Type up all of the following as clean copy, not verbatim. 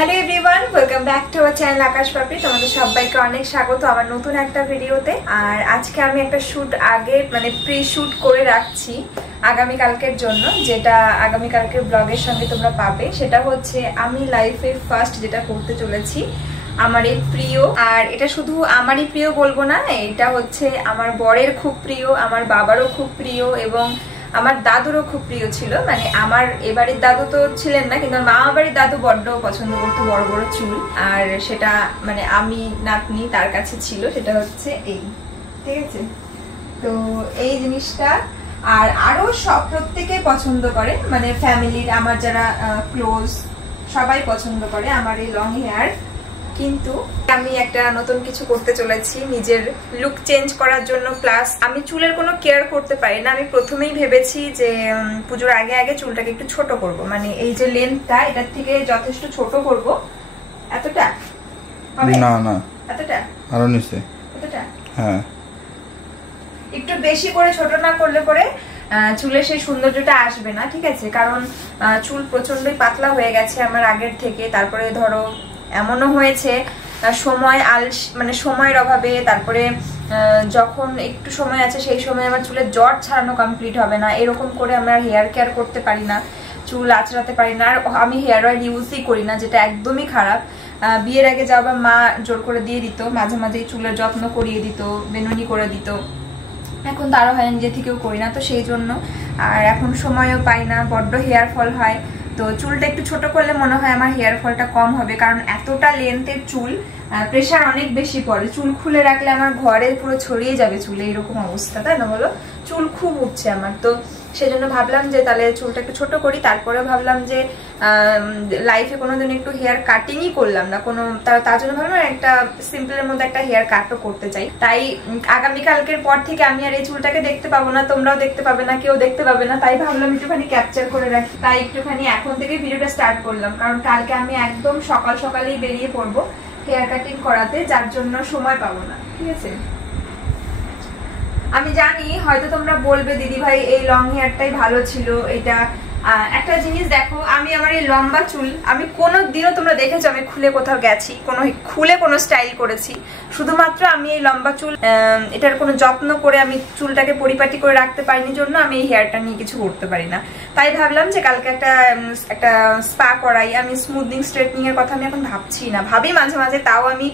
Hello everyone, welcome back to our channel Akash Papri. তোমাদের সবাইকে অনেক স্বাগত আমার নতুন একটা ভিডিওতে। আর আজকে আমি একটা শুট আগে প্রি শুট করে রাখছি আগামীকালকের জন্য, যেটা আগামীকালকের ব্লগের সঙ্গে তোমরা পাবে। সেটা হচ্ছে আমি লাইফে ফার্স্ট যেটা করতে চলেছি, আমারই প্রিয়। আর এটা শুধু আমারই প্রিয় বলবো না, এটা হচ্ছে আমার বরের খুব প্রিয়, আমার বাবারও খুব প্রিয় এবং আমার দাদুরও খুব প্রিয় ছিল। মানে আমার এবারের দাদু তো ছিলেন না, কিন্তু আমার মামা বাড়ির দাদু বড্ড পছন্দ করতো বড় বড় চুল। আর সেটা আমি নাতনি তার কাছে ছিল, সেটা হচ্ছে এই, ঠিক আছে। তো এই জিনিসটা আর আরো সব প্রত্যেকে পছন্দ করে, ফ্যামিলির আমার যারা ক্লোজ সবাই পছন্দ করে আমার এই লং হেয়ার। কিন্তু আমি একটা নতুন কিছু করতে চলেছি নিজের লুক চেঞ্জ করার জন্য, প্লাস আমি চুলের কোনো কেয়ার করতে পারি না। আমি প্রথমেই ভেবেছি যে পুজোর আগে আগে চুলটাকে একটু ছোট করব, এই যে লেন্থটা এটার থেকে যথেষ্ট ছোট করব। এতটা হবে না, না এতটা আরো নিচে, এতটা হ্যাঁ, একটু বেশি করে ছোট না করলে পরে চুলের সেই সৌন্দর্যটা আসবে না, ঠিক আছে। কারণ চুল প্রচন্ডই পাতলা হয়ে গেছে আমার আগের থেকে। তারপরে ধরো এমনও হয়েছে সময়ের অভাবে, তারপরে যখন একটু সময় আছে সেই সময় আমার চুলের জট ছাড়ানো কমপ্লিট হবে না, এরকম করে আমরা হেয়ার কেয়ার করতে পারি না, চুল আঁচড়াতে পারি না। আর আমি হেয়ার অয়েল ইউজই করি না, যেটা একদমই খারাপ। বিয়ের আগে যাও বা মা জোর করে দিয়ে দিত, মাঝে মাঝে চুলের যত্ন করিয়ে দিত, বেনুনি করে দিত। এখন তারও হয়, নিজে থেকেও করি না, তো সেই জন্য। আর এখন সময়ও পাই না, বড্ড হেয়ার ফল হয়। তো চুলটা একটু ছোট করলে মনে হয় আমার হেয়ার ফলটা কম হবে, কারণ এতটা লেন্থের চুল প্রেশার অনেক বেশি পড়ে। চুল খুলে রাখলে আমার ঘরে পুরো ছড়িয়ে যাবে চুলে, এরকম অবস্থা, তাই না বলো? চুল খুব উঠছে আমার। তো সেজন্য ভাবলাম যে তাহলে চুলটা একটু ছোট করি। তারপরে ভাবলাম যে লাইফে কোনোদিন একটু হেয়ার কাটিংই করলাম না কোনো, তার জন্য ভাবলাম একটা সিম্পলের মধ্যে একটা হেয়ার কাটও করতে চাই। তাই আগামীকালকের পর থেকে আমি আর এই চুলটাকে দেখতে পাবো না, তোমরাও দেখতে পাবে না, কেউ দেখতে পাবে না। তাই ভাবলাম একটুখানি ক্যাপচার করে রাখি, তাই একটুখানি এখন থেকে ভিডিওটা স্টার্ট করলাম। কারণ কালকে আমি একদম সকাল সকালেই বেরিয়ে পড়বো হেয়ার কাটিং করাতে, যার জন্য সময় পাবো না, ঠিক আছে। আমি জানি হয়তো তোমরা বলবে দিদি ভাই এই লং হেয়ারটাই ভালো ছিল। এটা একটা জিনিস দেখো, আমি আমার এই লম্বা চুল আমি কোনোদিনও, তোমরা দেখেছো আমি খুলে কোথাও গেছি, খুলে কোনো স্টাইল করেছি? শুধুমাত্র আমি এই লম্বা চুল এটার কোনো যত্ন করে আমি চুলটাকে পরিপাটি করে রাখতে পারিনি জন্য আমি এই হেয়ারটা নিয়ে কিছু করতে পারি না। তাই ভাবলাম যে কালকে একটা স্পা করাই। আমি স্মুথনিং স্ট্রেটনিং এর কথা আমি এখন ভাবছি না, ভাবি মাঝে মাঝে, তাও আমি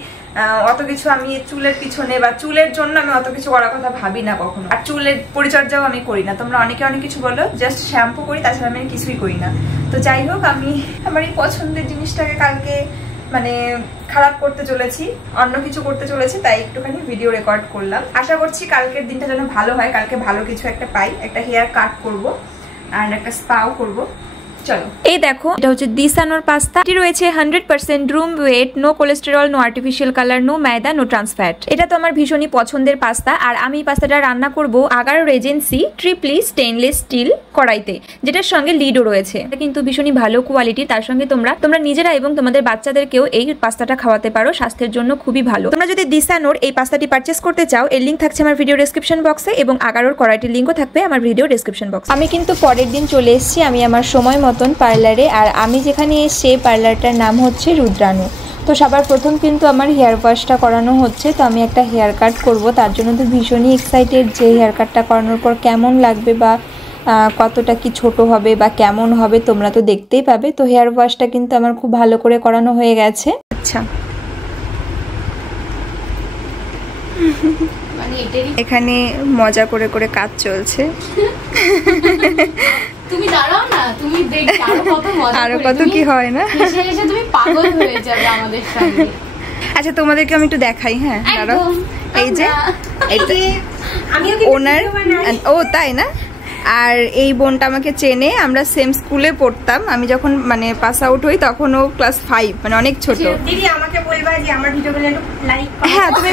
অত কিছু আমি চুলের পিছনে বা চুলের জন্য আমি অত কিছু করার কথা ভাবি না কখনো। আর চুলের পরিচর্যাও আমি করি না। তোমরা অনেকে অনেক কিছু বলো, জাস্ট শ্যাম্পু করি, তাছাড়া আমি কিছুই করি না। তো যাই হোক, আমি আমার এই পছন্দের জিনিসটাকে কালকে খারাপ করতে চলেছি, অন্য কিছু করতে চলেছি, তাই একটুখানি ভিডিও রেকর্ড করলাম। আশা করছি কালকের দিনটা যেন ভালো হয়, কালকে ভালো কিছু একটা পাই, একটা হেয়ার কাট করব আর একটা স্পাও করব। চলো, এই দেখো, এটা হচ্ছে দিসানোর পাস্তা। এটি রয়েছে 100% durum wheat, no cholesterol, no artificial colour, no maida, no trans fat. এটা তো আমার ভীষণই পছন্দের পাস্তা। আর আমি পাস্তাটা রান্না করব agar Regency Tripoli stainless steel কড়াইতে, যেটার সঙ্গে লিডও রয়েছে। এটা কিন্তু ভীষণই ভালো কোয়ালিটি। তার সঙ্গে তোমরা নিজেরা এবং তোমাদের বাচ্চাদেরকেও এই পাস্তাটা খাওয়াতে পারো, স্বাস্থ্যের জন্য খুবই ভালো। তোমরা যদি দিসানোর এই পাস্তাটি পারচেস করতে চাও, এর লিঙ্ক থাকছে আমার ভিডিও ডেসক্রিপশন বক্সে, এবং আগারোর কড়াইটির লিঙ্কও থাকবে আমার ভিডিও ডেসক্রিপশন বক্সে। আমি কিন্তু পরের দিন চলে এসেছি আমি আমার সময় মতন পার্লারে। আর আমি যেখানে এসে পা-র্লারটার নাম হচ্ছে রুদ্রাণু। তো সবার প্রথম কিন্তু আমার হেয়ার ওয়াশটা করানো হচ্ছে। তো আমি একটা হেয়ার কাট করব, তার জন্য তো ভীষণই এক্সাইটেড যে হেয়ার কাটটা করানোর পর কেমন লাগবে বা কতটা কি ছোট হবে বা কেমন হবে তোমরা তো দেখতেই পাবে। তো হেয়ার ওয়াশটা কিন্তু আমার খুব ভালো করে করানো হয়ে গেছে। আচ্ছা, এখানে মজা করে করে কাজ চলছে। তুমি দাঁড়াও না, তুমি দেখবে আরো কত কি হয় না, এসে তুমি পাগল হয়ে যাবে আমাদের সঙ্গে। আচ্ছা, তোমাদেরকে আমি একটু দেখাই। হ্যাঁ, দাঁড়াও। এই যে ওনার, ও তাই না? আর এই বোনটা আমাকে চেনে, আমরা সেম স্কুলে পড়তাম। আমি যখন পাস আউট হই তখন ও ক্লাস 5, অনেক ছোট। দিদি আমাকে বলবা যে আমার ভিডিওগুলো একটু লাইক করো। হ্যাঁ, তুমি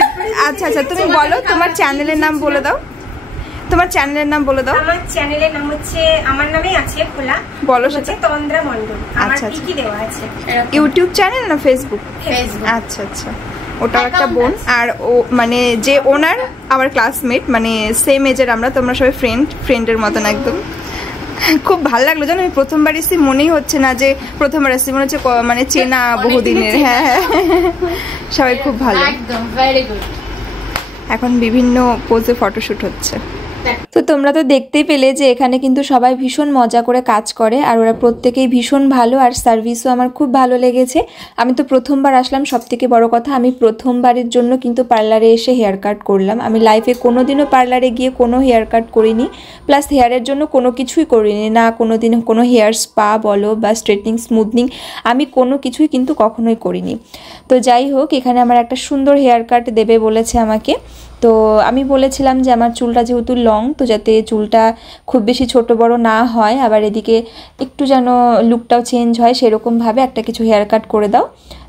আচ্ছা তুমি বলো, তোমার চ্যানেলের নাম বলে দাও। তোমার চ্যানেলের নাম বলে দাও। আমার চ্যানেলের নাম হচ্ছে, আমার নামেই আছে খোলা, বলো সেটা। তন্দ্রা মণ্ডল। আমার কি দেওয়া আছে? ইউটিউব চ্যানেল না ফেসবুক? আচ্ছা, ওটাও একটা বোন। আর ও যে ওনার আমার ক্লাসমেট, সেম এজের আমরা, তোমরা সবাই ফ্রেন্ডের মতন একদম। খুব ভালো লাগলো জানো, আমি প্রথমবার এসে মনেই হচ্ছে না যে প্রথমবার এসে, মনে হচ্ছে মানে চেনা বহুদিনের। হ্যাঁ হ্যাঁ, সবাই খুব ভালো, একদম ভেরি গুড। এখন বিভিন্ন পোজে ফটোশুট হচ্ছে। তো তোমরা তো দেখতেই পেলে যে এখানে কিন্তু সবাই ভীষণ মজা করে কাজ করে, আর ওরা প্রত্যেকেই ভীষণ ভালো, আর সার্ভিসও আমার খুব ভালো লেগেছে। আমি তো প্রথমবার আসলাম, সব থেকে বড় কথা আমি প্রথমবারের জন্য কিন্তু পার্লারে এসে হেয়ার কাট করলাম। আমি লাইফে কোনো দিনও পার্লারে গিয়ে কোনো হেয়ার কাট করিনি, প্লাস হেয়ারের জন্য কোনো কিছুই করিনি, না কোনো দিন কোনো হেয়ার স্পা বলো বা স্ট্রেটনিং স্মুথনিং, আমি কোনো কিছুই কিন্তু কখনোই করিনি। তো যাই হোক, এখানে আমার একটা সুন্দর হেয়ার কাট দেবে বলেছে আমাকে। তো আমি বলেছিলাম যে আমার চুলটা যেহেতু লং, তো যাতে চুলটা খুব বেশি ছোট বড় না হয়, আবার এদিকে একটু যেন লুকটাও চেঞ্জ হয়, সেরকমভাবে একটা কিছু হেয়ার কাট করে দাও।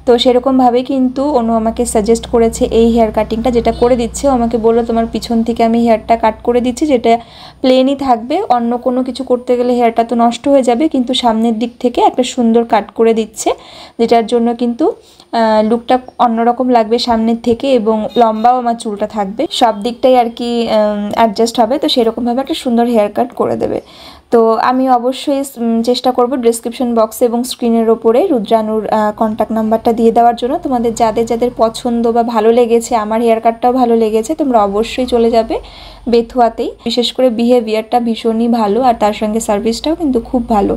তো সেরকমভাবে কিন্তু অনু আমাকে সাজেস্ট করেছে এই হেয়ার কাটিংটা, যেটা করে দিচ্ছে। ও আমাকে বললো তোমার পিছন থেকে আমি হেয়ারটা কাট করে দিচ্ছি, যেটা প্লেনই থাকবে, অন্য কোনো কিছু করতে গেলে হেয়ারটা তো নষ্ট হয়ে যাবে, কিন্তু সামনের দিক থেকে একটা সুন্দর কাট করে দিচ্ছে, যেটার জন্য কিন্তু লুকটা অন্যরকম লাগবে সামনের থেকে, এবং লম্বাও আমার চুলটা থাকবে, সব দিকটাই আর কি অ্যাডজাস্ট হবে। তো সেরকমভাবে একটা সুন্দর হেয়ার কাট করে দেবে। তো আমি অবশ্যই চেষ্টা করব ডেসক্রিপশন বক্সে এবং স্ক্রিনের ওপরে রুদ্রানুর কন্ট্যাক্ট নাম্বারটা দিয়ে দেওয়ার জন্য। তোমাদের যাদের যাদের পছন্দ বা ভালো লেগেছে, আমার হেয়ার কাটটাও ভালো লেগেছে, তোমরা অবশ্যই চলে যাবে বেথুয়াতেই। বিশেষ করে বিহেভিয়ারটা ভীষণই ভালো, আর তার সঙ্গে সার্ভিসটাও কিন্তু খুব ভালো।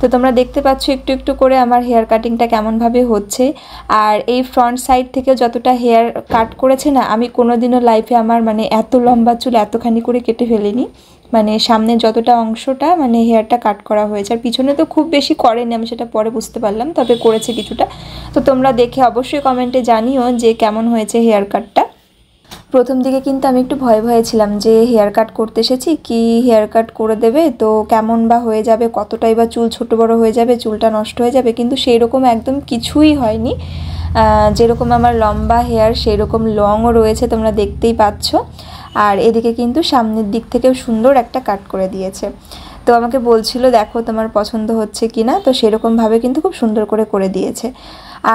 তো তোমরা দেখতে পাচ্ছ একটু একটু করে আমার হেয়ার কাটিংটা কেমনভাবে হচ্ছে। আর এই ফ্রন্ট সাইড থেকে যতটা হেয়ার কাট করেছে না, আমি কোনোদিনও লাইফে আমার মানে এত লম্বা চুল এতখানি করে কেটে ফেলিনি। মানে সামনে যতটা অংশটা মানে হেয়ারটা কাট করা হয়েছে, আর পিছনে তো খুব বেশি করেনি, আমি সেটা পরে বুঝতে পারলাম, তবে করেছে কিছুটা। তো তোমরা দেখে অবশ্যই কমেন্টে জানিও যে কেমন হয়েছে হেয়ার কাটটা। প্রথম দিকে কিন্তু আমি একটু ভয়ে ভয়ে ছিলাম যে হেয়ার কাট করতে এসেছি, কি হেয়ার কাট করে দেবে, তো কেমন বা হয়ে যাবে, কতটাই বা চুল ছোট বড় হয়ে যাবে, চুলটা নষ্ট হয়ে যাবে, কিন্তু সেই রকম একদম কিছুই হয়নি। যেরকম আমার লম্বা হেয়ার সেই রকম লংও রয়েছে, তোমরা দেখতেই পাচ্ছ। আর এদিকে কিন্তু সামনের দিক থেকেও সুন্দর একটা কাট করে দিয়েছে। তো আমাকে বলছিল দেখো তোমার পছন্দ হচ্ছে কি না, তো সেরকমভাবে কিন্তু খুব সুন্দর করে দিয়েছে।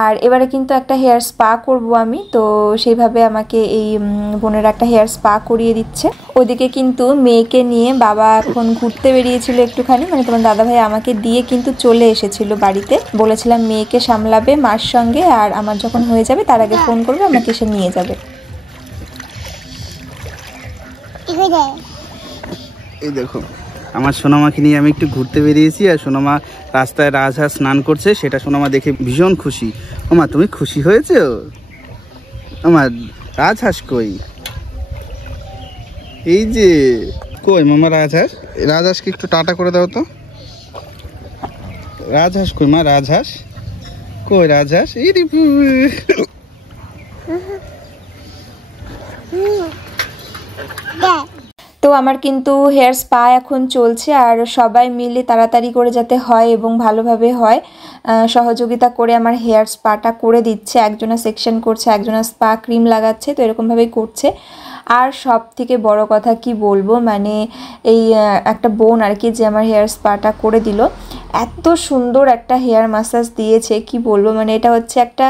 আর এবারে কিন্তু একটা হেয়ার স্পা করব আমি, তো সেইভাবে আমাকে এই বোনের একটা হেয়ার স্পা করিয়ে দিচ্ছে। ওদিকে কিন্তু মেয়েকে নিয়ে বাবা এখন ঘুরতে বেরিয়েছিল একটুখানি, মানে তোমার দাদাভাই আমাকে দিয়ে কিন্তু চলে এসেছিল বাড়িতে। বলেছিলাম মেয়েকে সামলাবে মার সঙ্গে, আর আমার যখন হয়ে যাবে তার আগে ফোন করবে, আমাকে সে নিয়ে যাবে। এই দেখো আমার সোনামাকে নিয়ে আমি একটু ঘুরতে বেরিয়েছি, আর সোনামা রাস্তায় রাজহাঁস স্নান করছে, সেটা সোনামা দেখে ভীষণ খুশি। ওমা তুমি খুশি হয়েছো? আমার রাজহাঁস কই? এই যে কই মামা রাজহাঁস, রাজহাঁসকে একটু টাটা করে দাও তো। রাজহাঁস কই মা? রাজহাঁস কই? রাজহাঁস এই তো আমার কিন্তু হেয়ার স্পা এখন চলছে, আর সবাই মিলে তাড়াতাড়ি করে যাতে হয় এবং ভালোভাবে হয় সহযোগিতা করে আমার হেয়ার স্পাটা করে দিচ্ছে। একজনা সেকশন করছে, একজনা স্পা ক্রিম লাগাচ্ছে, তো এরকমভাবেই করছে। আর সব থেকে বড় কথা কি বলবো, মানে এই একটা বোন আর কি যে আমার হেয়ার স্পাটা করে দিল, এত সুন্দর একটা হেয়ার ম্যাসাজ দিয়েছে কি বলবো, মানে এটা হচ্ছে একটা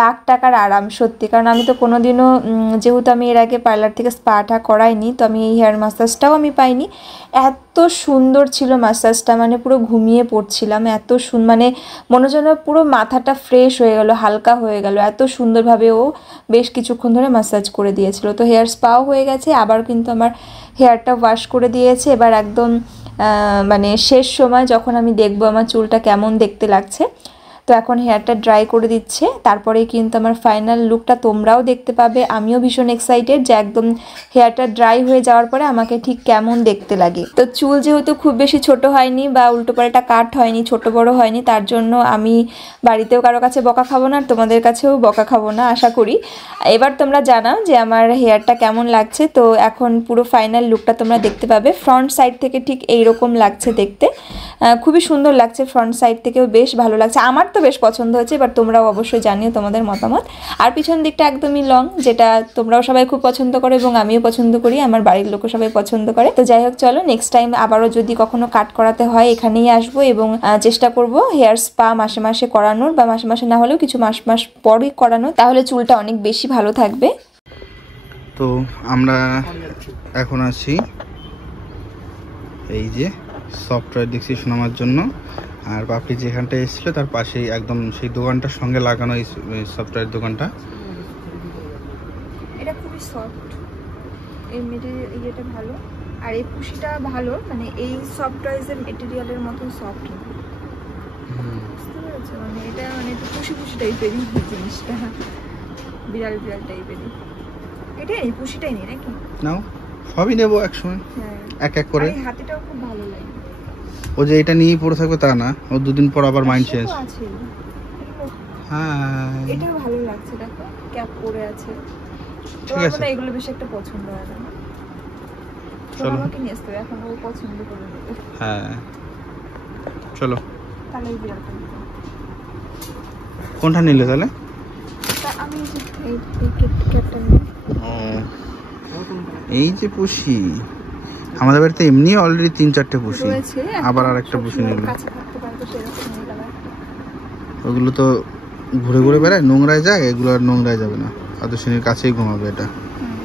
লাখ টাকার আরাম সত্যি। কারণ আমি তো কোনোদিনও যেহেতু আমি এর আগে পার্লার থেকে স্পাটা করাইনি, তো আমি এই হেয়ার ম্যাসাজটাও আমি পাইনি। এত সুন্দর ছিল ম্যাসাজটা, মানে পুরো ঘুমিয়ে পড়ছিলাম, এত মানে মনে যেন পুরো মাথাটা ফ্রেশ হয়ে গেল, হালকা হয়ে গেল, এত সুন্দরভাবে ও বেশ কিছুক্ষণ ধরে ম্যাসাজ করে দিয়েছিল। তো হেয়ার স্পাও হয়ে গেছে, আবার কিন্তু আমার হেয়ারটা ওয়াশ করে দিয়েছে। এবার একদম মানে শেষ সময় যখন আমি দেখবো আমার চুলটা কেমন দেখতে লাগছে, তো এখন হেয়ারটা ড্রাই করে দিচ্ছে, তারপরেই কিন্তু আমার ফাইনাল লুকটা তোমরাও দেখতে পাবে। আমিও ভীষণ এক্সাইটেড যে একদম হেয়ারটা ড্রাই হয়ে যাওয়ার পরে আমাকে ঠিক কেমন দেখতে লাগে। তো চুল যেহেতু খুব বেশি ছোট হয়নি বা উল্টোপাল্টা কাট হয়নি, ছোট বড় হয়নি, তার জন্য আমি বাড়িতেও কারো কাছে বকা খাবো না, আর তোমাদের কাছেও বকা খাবো না আশা করি। এবার তোমরা জানাও যে আমার হেয়ারটা কেমন লাগছে। তো এখন পুরো ফাইনাল লুকটা তোমরা দেখতে পাবে। ফ্রন্ট সাইড থেকে ঠিক এইরকম লাগছে দেখতে, খুবই সুন্দর লাগছে, ফ্রন্ট সাইড থেকেও বেশ ভালো লাগছে, আমার তো বেশ পছন্দ হয়েছে। এবার তোমরাও অবশ্যই জানিও তোমাদের মতামত। আর পিছন দিকটা একদমই লং, যেটা তোমরাও সবাই খুব পছন্দ করো এবং আমিও পছন্দ করি, আমার বাড়ির লোকও সবাই পছন্দ করে। তো যাই হোক, চলো নেক্সট টাইম আবারও যদি কখনো কাট করাতে হয় এখানেই আসবো, এবং চেষ্টা করব হেয়ার স্পা মাসে মাসে করানোর, বা মাসে মাসে না হলেও কিছু মাস পরই করানোর, তাহলে চুলটা অনেক বেশি ভালো থাকবে। তো আমরা এখন আছি এই যে সফটওয়্যার দেখছি শোনামার জন্য। আর পাপড়ি যেখানটা এসেছিল তার পাশেই একদম সেই দোকানটার সঙ্গে লাগানো এই সফটওয়্যার দোকানটা। এটা খুবই সফট, এই মেটেরিয়াল ইয়েটা ভালো, আর এই কুশিটা ভালো, মানে এই সফটওয়্যারের মেটেরিয়ালের মতো সফট না, বুঝতে পেরেছো? মানে এটা মানে একটু কুশি কুশি টাইপেরই জিনিসটা, বিড়াল বিড়াল টাইপেরই। এটাই এই কুশিটাই নেই নাকি? নাও সবই নেবো একসময়, হ্যাঁ এক এক করে। হাতেটাও খুব ভালো লাগে। ও যে এটা নিয়েই পড়ে থাকবে তা না, ও দুদিন পর আবার মাইন্ড চেঞ্জ। আছে হ্যাঁ এটাও ভালো লাগছে, দেখো ক্যাপ পরে আছে। ঠিক আছে, না এগুলো বেশি একটা পছন্দ হয় না, চলো আমাকে নিয়ে আসতে হবে, এখন ও পছন্দ করে নেবে। হ্যাঁ চলো তাহলে এই বিড়ালটা নিবো। কোনটা নিলে তাহলে? আমি এই ক্যাপটা নিই। এই যে পুষি, আমাদের বাড়িতে এমনি অলরেডি 3-4টে পুষি, রয়েছে, আবার আরেকটা পুষি নিল। কাছে থাকতে পারবে সেরকম নিয়ে গেল একটা। ওগুলো তো ঘুরে ঘুরে বেড়ায়, নোংরায় যায়, এগুলো আর নোংরায় যাবে না, আদর্শনীর কাছেই ঘুমাবে এটা,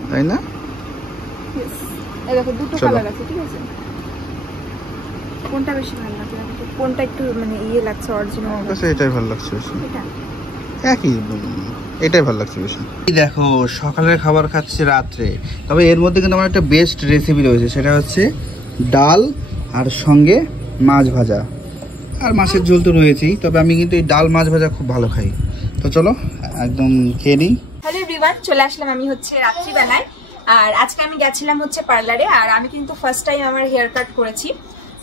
তাই না? এই দেখো দুটো কালার আছে, ঠিক আছে? কোনটা বেশি ভালো লাগে? কোনটা একটু মানে ইয়ে লাগছে অরিজিনাল? আমার কাছে এটাই ভালো লাগছে বেশি। এটা একই, এটাই ভালো লাগছে বেশি। দেখো সকালের খাবার খাচ্ছে রাত্রে, তবে এর মধ্যে কিন্তু আমার একটা বেস্ট রেসিপি রয়েছে, সেটা হচ্ছে ডাল আর সঙ্গে মাছ ভাজা, আর মাছের ঝোল তো রয়েছেই, তবে আমি কিন্তু এই ডাল মাছ ভাজা খুব ভালো খাই। তো চলো একদম খেয়ে নিই। হ্যালো এভরিওয়ান, চলে আসলাম আমি হচ্ছে রাত্রিবেলায়। আর আজকে আমি গেছিলাম হচ্ছে পার্লারে, আর আমি কিন্তু ফার্স্ট টাইম আমার হেয়ার কাট করেছি।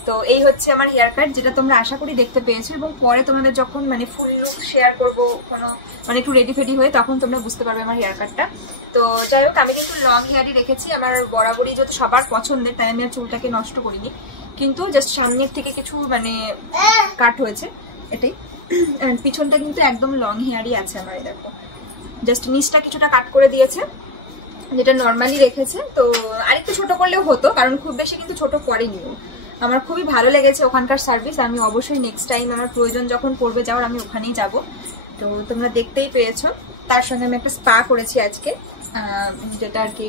তো এই হচ্ছে আমার হেয়ার কাট, যেটা তোমরা আশা করি দেখতে পেয়েছো, এবং পরে তোমাদের যখন মানে ফুল লুক শেয়ার করবো কোনো মানে একটু রেডি ফেডি হয়ে, তখন তোমরা বুঝতে পারবে আমার হেয়ার কাটটা। তো যাই হোক, আমি কিন্তু লং হেয়ারই রেখেছি, আমার বরাবরই যেহেতু সবার পছন্দের, তাই আমি আর চুলটাকে নষ্ট করিনি, কিন্তু জাস্ট সামনের থেকে কিছু মানে কাট হয়েছে এটাই। পিছনটা কিন্তু একদম লং হেয়ারই আছে আমার, এই দেখো জাস্ট নিচটা কিছুটা কাট করে দিয়েছে, যেটা নর্মালি রেখেছে। তো আরেকটু ছোট করলেও হতো, কারণ খুব বেশি কিন্তু ছোট করেনি। আমার খুবই ভালো লেগেছে ওখানকার সার্ভিস, আমি অবশ্যই নেক্সট টাইম আমার প্রয়োজন যখন পড়বে যাওয়ার, আমি ওখানেই যাব। তো তোমরা দেখতেই পেয়েছো, তার সঙ্গে আমি একটা স্পা করেছি আজকে, যেটা আর কি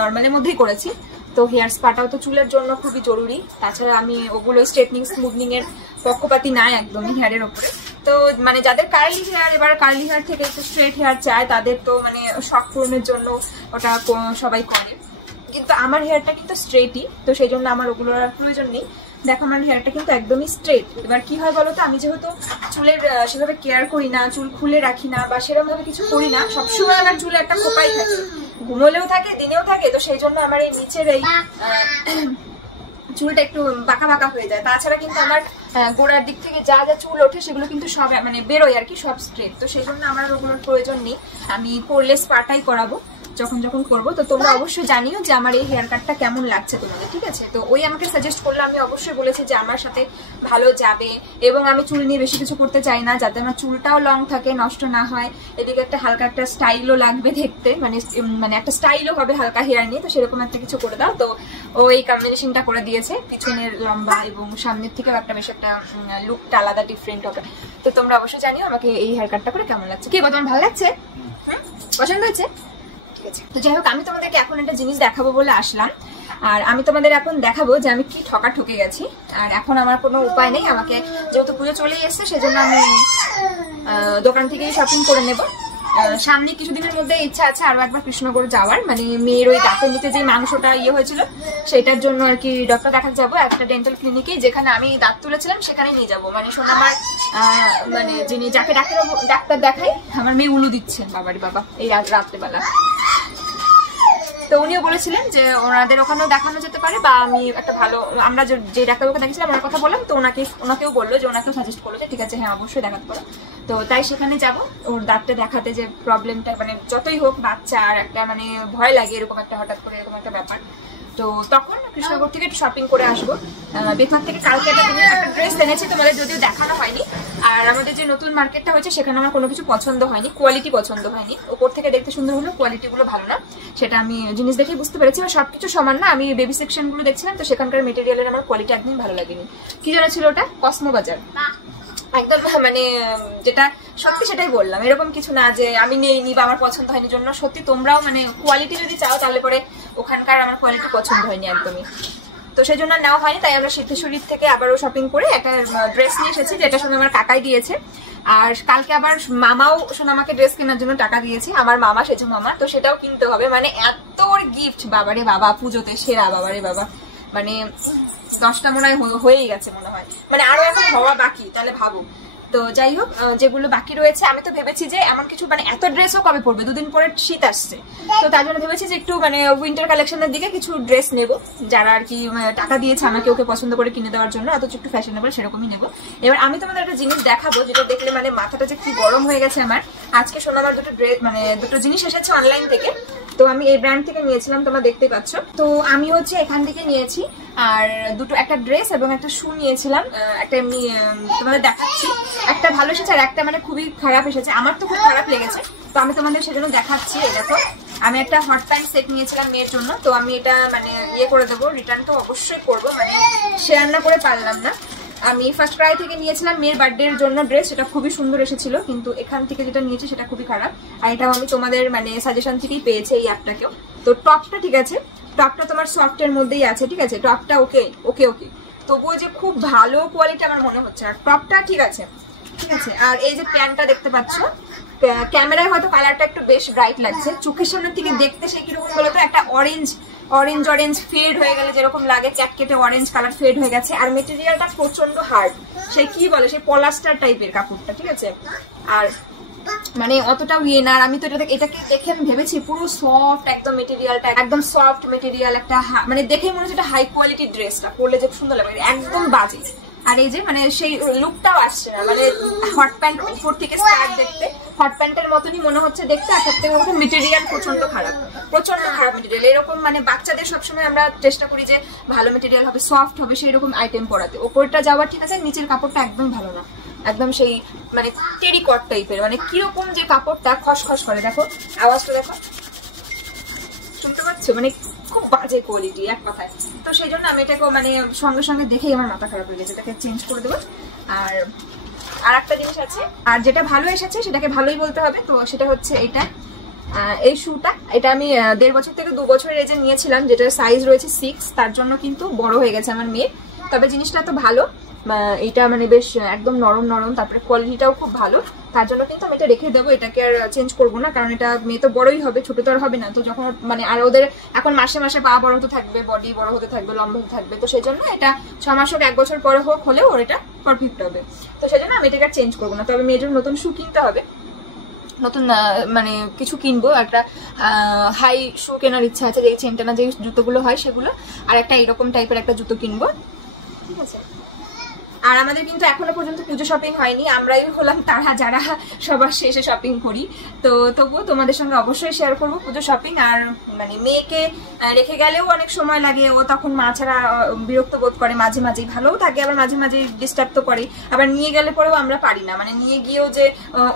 নর্মালের মধ্যেই করেছি। তো হেয়ার স্পাটাও তো চুলের জন্য খুবই জরুরি, তাছাড়া আমি ওগুলো স্ট্রেটনিং স্মুথনিং এর পক্ষপাতি নাই একদমই হেয়ারের ওপরে। তো মানে যাদের কার্লি হেয়ার, এবার কার্লি হেয়ার থেকে একটু স্ট্রেট হেয়ার চায়, তাদের তো মানে শখ পূরণের জন্য ওটা সবাই করে, কিন্তু আমার হেয়ারটা কিন্তু স্ট্রেটই, তো সেই জন্য আমার ওগুলোর প্রয়োজন নেই। দেখো আমার হেয়ারটা কিন্তু একদমই স্ট্রেট। এবার কি হয় বলো তো, আমি যেহেতু চুলের সেভাবে কেয়ার করি না, চুল খুলে রাখি না বা সেরকম ভাবে কিছু করি না, সবসময় আমার চুলে একটা খোপাই থাকে, ঘুমোলেও থাকে দিনেও থাকে, তো সেই জন্য আমার এই নিচের এই চুলটা একটু বাঁকা বাঁকা হয়ে যায়। তাছাড়া কিন্তু আমার গোড়ার দিক থেকে যা যা চুল ওঠে সেগুলো কিন্তু সব মানে বেরোয় আর কি, সব স্ট্রেট। তো সেই জন্য আমার ওগুলোর প্রয়োজন নেই, আমি করলে স্পাটাই করাবো যখন যখন করবো। তো তোমরা অবশ্যই জানিও যে আমার এই হেয়ার কাটটা কেমন লাগছে তোমাদের, ঠিক আছে? তো ওই আমাকে সাজেস্ট করলে, আমি অবশ্যই বলেছি যে আমার সাথে ভালো যাবে, এবং আমি চুল নিয়ে বেশি কিছু করতে চাই না, যাতে আমার চুলটাও লং থাকে, নষ্ট না হয়, এদিকে একটা হালকা একটা স্টাইলও লাগবে দেখতে, মানে একটা স্টাইলও হবে হালকা হেয়ার নিয়ে, তো সেরকম একটা কিছু করে দাও। তো ও এই কম্বিনেশনটা করে দিয়েছে, পিছনের লম্বা এবং সামনের থেকেও একটা বেশ একটা লুকটা আলাদা ডিফারেন্ট হবে। তো তোমরা অবশ্যই জানিও আমাকে এই হেয়ার কাটটা করে কেমন লাগছে। কি তোমার ভালো লাগছে? হ্যাঁ, পছন্দ হয়েছে? তো যাই হোক, আমি তোমাদেরকে এখন একটা জিনিস দেখাবো বলে আসলাম, আর আমি তোমাদের এখন দেখাবো যে আমি কি ঠকে গেছি। আর এখন আমার কোনো উপায় নেই, আমাকে যেহেতু পুজো চলেই এসছে, সেজন্য আমি দোকান থেকেই শপিং করে নেব। সামনে কিছুদিনের মধ্যে ইচ্ছা আছে আরো একবার কৃষ্ণনগর যাওয়ার, মানে মেয়ের ওই দাঁতের নিচে যে মাংসটা হয়েছিল সেটার জন্য আর কি ডক্টর দেখাতে যাবো একটা ডেন্টাল ক্লিনিকে, যেখানে আমি দাঁত তুলেছিলাম সেখানে নিয়ে যাবো। মানে শোনো, আমার মানে যিনি যাকে ডাক্তার দেখাই, আমার মেয়ে উলু দিচ্ছে বাবারি বাবা এই রাত্রেবেলা। তো উনিও বলেছিলেন যে ওনাদের ওখানেও দেখানো যেতে পারে, বা আমি একটা ভালো, আমরা যে ডাক্তারবাবুকে দেখেছিলাম ওনার কথা বললাম, তো ওনাকেও বললো যে ওনাকেও সাজেস্ট করলো যে ঠিক আছে হ্যাঁ অবশ্যই দেখাতে পারো। তো তাই সেখানে যাব ওর দাঁতটা দেখাতে, যে প্রবলেমটা মানে যতই হোক বাচ্চা, আর একটা মানে ভয় লাগে এরকম একটা হঠাৎ করে এরকম একটা ব্যাপার। তো তখন কৃষ্ণনগর থেকে একটু শপিং করে আসবো। বেতন থেকে কালকে একটা ড্রেস এনেছি, তোমাদের যদিও দেখানো হয়নি। আর আমাদের যে নতুন মার্কেটটা হয়েছে সেখানে আমার কোনো কিছু পছন্দ হয়নি, কোয়ালিটি পছন্দ হয়নি। ওপর থেকে দেখতে সুন্দর হলো, কোয়ালিটি গুলো ভালো না, সেটা আমি জিনিস দেখে বুঝতে পেরেছি। আর সবকিছু সমান না, আমি বেবি সেকশন গুলো দেখছিলাম, তো সেখানকার মেটেরিয়ালের আমার কোয়ালিটি একদম ভালো লাগেনি। কি জানা ছিল ওটা? কসমো বাজার, একদম মানে যেটা সত্যি সেটাই বললাম, এরকম কিছু না যে আমি নেইনি বা আমার পছন্দ হয়নি জন্য। সত্যি তোমরাও মানে কোয়ালিটি যদি চাও তাহলে পরে ওখানকার আমার কোয়ালিটি পছন্দ হয়নি একদমই। তো সেই জন্য নেওয়া হয়নি, তাই আমরা সিদ্ধেশ্বরীর থেকে আবারও শপিং করে একটা ড্রেস নিয়ে এসেছি, যেটা শুনে আমার কাকাই দিয়েছে। আর কালকে আবার মামাও সোনামাকে ড্রেস কেনার জন্য টাকা দিয়েছি, আমার মামা সেজু মামা, তো সেটাও কিনতে হবে। মানে এত গিফট, বাবারে বাবা, পুজোতে সেরা, বাবারে বাবা, মানে 10টা মনে হয় হয়েই গেছে মনে হয়, মানে আরো এখন হওয়া বাকি, তাহলে ভাবো। তো যাই হোক, যেগুলো বাকি রয়েছে, আমি তো ভেবেছি যে এমন কিছু, মানে এত ড্রেসও কবে পরবে, 2 দিন পরে শীত আসছে, তো তার জন্য ভেবেছি যে একটু মানে উইন্টার কালেকশনের দিকে কিছু ড্রেস নেব, যারা আর কি টাকা দিয়েছে আমাকে ওকে পছন্দ করে কিনে দেওয়ার জন্য, অথচ একটু ফ্যাশনেবল সেরকমই নেব। এবার আমি তোমাদের একটা জিনিস দেখাবো, যেটা দেখলে মানে মাথাটা যে কি গরম হয়ে গেছে আমার। আজকে সোনামার দুটো ড্রেস, মানে দুটো জিনিস এসেছে অনলাইন থেকে, তো আমি এই ব্র্যান্ড থেকে নিয়েছিলাম, তোমরা দেখতে পাচ্ছ। তো আমি হচ্ছে এখান থেকে নিয়েছি, আর দুটো, একটা ড্রেস এবং একটা শু নিয়েছিলাম। একটা এমনি তোমাদের দেখাচ্ছি, একটা ভালো এসেছে আর একটা মানে খুবই খারাপ এসেছে, আমার তো খুব খারাপ লেগেছে, তো আমি তোমাদের সেজন্য দেখাচ্ছি। এই দেখো, আমি একটা হট প্যান্ট সেট নিয়েছিলাম মেয়ের জন্য, তো আমি এটা মানে ইয়ে করে দেবো, রিটার্ন তো অবশ্যই করবো, মানে শেয়ার না করে পারলাম না। আমি ফার্স্ট ক্রাই থেকে নিয়েছিলাম মেয়ের বার্থডের জন্য ড্রেস, সেটা খুবই সুন্দর এসেছিল, কিন্তু এখান থেকে যেটা নিয়েছি সেটা খুবই খারাপ। আর এটাও আমি তোমাদের মানে সাজেশন থেকেই পেয়েছি এই অ্যাপটাকেও। তো টপটা ঠিক আছে, টপটা তোমার সফটের মধ্যেই আছে, ঠিক আছে, টপটা ওকে ওকে ওকে, তবুও যে খুব ভালো কোয়ালিটি আমার মনে হচ্ছে, আর টপটা ঠিক আছে, ঠিক আছে। আর এই যে প্যান্টটা দেখতে পাচ্ছ, ক্যামেরায় হয়তো কালারটা একটু বেশ ব্রাইট লাগছে, চোখের সামনে থেকে দেখতে সে কিরকম বলতো, একটা অরেঞ্জ ফেড হয়ে গেলে যেরকম লাগে, ক্যাটকেটে অরেঞ্জ কালার ফেড হয়ে গেছে। আর মেটেরিয়ালটা প্রচন্ড হার্ড, সে কি বলে, সেই পলাস্টার টাইপের কাপড়টা, ঠিক আছে। আর মানে অতটাও ইয়ে না, আর আমি তো এটাকে দেখে আমি ভেবেছি পুরো সফট একদম, মেটেরিয়ালটা একদম সফট মেটেরিয়াল, একটা মানে দেখেই মনে হচ্ছে এটা হাই কোয়ালিটি ড্রেসটা পরলে যে সুন্দর লাগবে, একদম বাজে। আর এই যে মানে সেই লুকটাও আসছে না, মানে হট প্যান্ট উপর থেকে স্কার্ট দেখতে হট প্যান্টের মতনই মনে হচ্ছে দেখতে, আর সব থেকে মেটেরিয়াল প্রচন্ড খারাপ মেটেরিয়াল। এরকম মানে বাচ্চাদের সবসময় আমরা চেষ্টা করি যে ভালো মেটেরিয়াল হবে, সফট হবে, সেই রকম আইটেম পরাতে। ওপরটা যাওয়া ঠিক আছে, নিচের কাপড়টা একদম ভালো না, একদম সেই মানে টেরিকট টাইপের, মানে কিরকম যে কাপড়টা খসখস করে, দেখো আওয়াজটা দেখো, শুনতে পাচ্ছ, মানে খুব বাজে কোয়ালিটি এক কথায়। তো সেই জন্য আমি এটাকে মানে সঙ্গে সঙ্গে দেখেই আমার মাথা খারাপ হয়ে গেছে, এটাকে চেঞ্জ করে দেবো। আর একটা জিনিস আছে, আর যেটা ভালো এসেছে সেটাকে ভালোই বলতে হবে, তো সেটা হচ্ছে এটা, এই শুটা, এটা আমি 1.5 বছর থেকে 2 বছরের এজে নিয়েছিলাম, যেটার সাইজ রয়েছে 6, তার জন্য কিন্তু বড় হয়ে গেছে আমার মেয়ে। তবে জিনিসটা তো ভালো, এটা মানে বেশ একদম নরম, তারপরে কোয়ালিটিটাও খুব ভালো, তার জন্য কিন্তু আমি এটা রেখে দেবো, এটাকে আর চেঞ্জ করবো না, কারণ এটা মেয়ে তো বড়ই হবে, ছোট তো আর হবে না। তো যখন মানে আর ওদের এখন মাসে মাসে পা বড় হতে থাকবে, বডি বড় হতে থাকবে, লম্বা হতে থাকবে, তো সেই জন্য এটা 6 মাস হোক 1 বছর পরে হোক হলেও ওর এটা পারফেক্ট হবে। তো সেই জন্য আমি এটাকে আর চেঞ্জ করবো না। তবে মেয়ের জন্য নতুন শু কিনতে হবে, নতুন মানে কিছু কিনবো, একটা হাই শু কেনার ইচ্ছা আছে, যে চেনটানা যে জুতোগুলো হয় সেগুলো, আর একটা এরকম টাইপের একটা জুতো কিনবো, ঠিক আছে। আর আমাদের কিন্তু এখনো পর্যন্ত পুজো শপিং হয়নি, আমরাই হলাম তারা যারা সবার শেষে শপিং করি। তো তবুও তোমাদের সঙ্গে অবশ্যই শেয়ার করবো পুজো শপিং। আর মানে মেয়েকে রেখে গেলেও অনেক সময় লাগে, ও তখন মা ছাড়া বিরক্ত বোধ করে, মাঝে মাঝেই ভালোও থাকে, আবার মাঝে মাঝে ডিস্টার্ব তো করে। আবার নিয়ে গেলে পরেও আমরা পারি না, মানে নিয়ে গিয়েও যে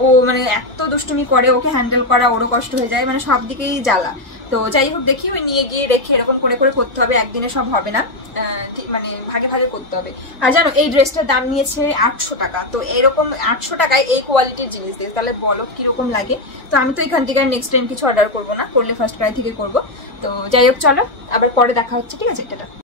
ও মানে এত দুষ্টুমি করে, ওকে হ্যান্ডেল করা ওরও কষ্ট হয়ে যায়, মানে সব দিকেই জ্বালা। তো যাই হোক, দেখি ওই নিয়ে গিয়ে রেখে এরকম করে করতে হবে, একদিনে সব হবে না, মানে ভাগে ভাগে করতে হবে। আর জানো এই ড্রেসটার দাম নিয়েছে 800 টাকা, তো এরকম 800 টাকায় এই কোয়ালিটির জিনিস দিয়ে তাহলে বলো কিরকম লাগে। তো আমি তো এখান থেকে নেক্সট টাইম কিছু অর্ডার করবো না, করলে ফার্স্ট ক্রাই থেকে করবো। তো যাই হোক, চলো আবার পরে দেখা হচ্ছে, ঠিক আছে, এটা।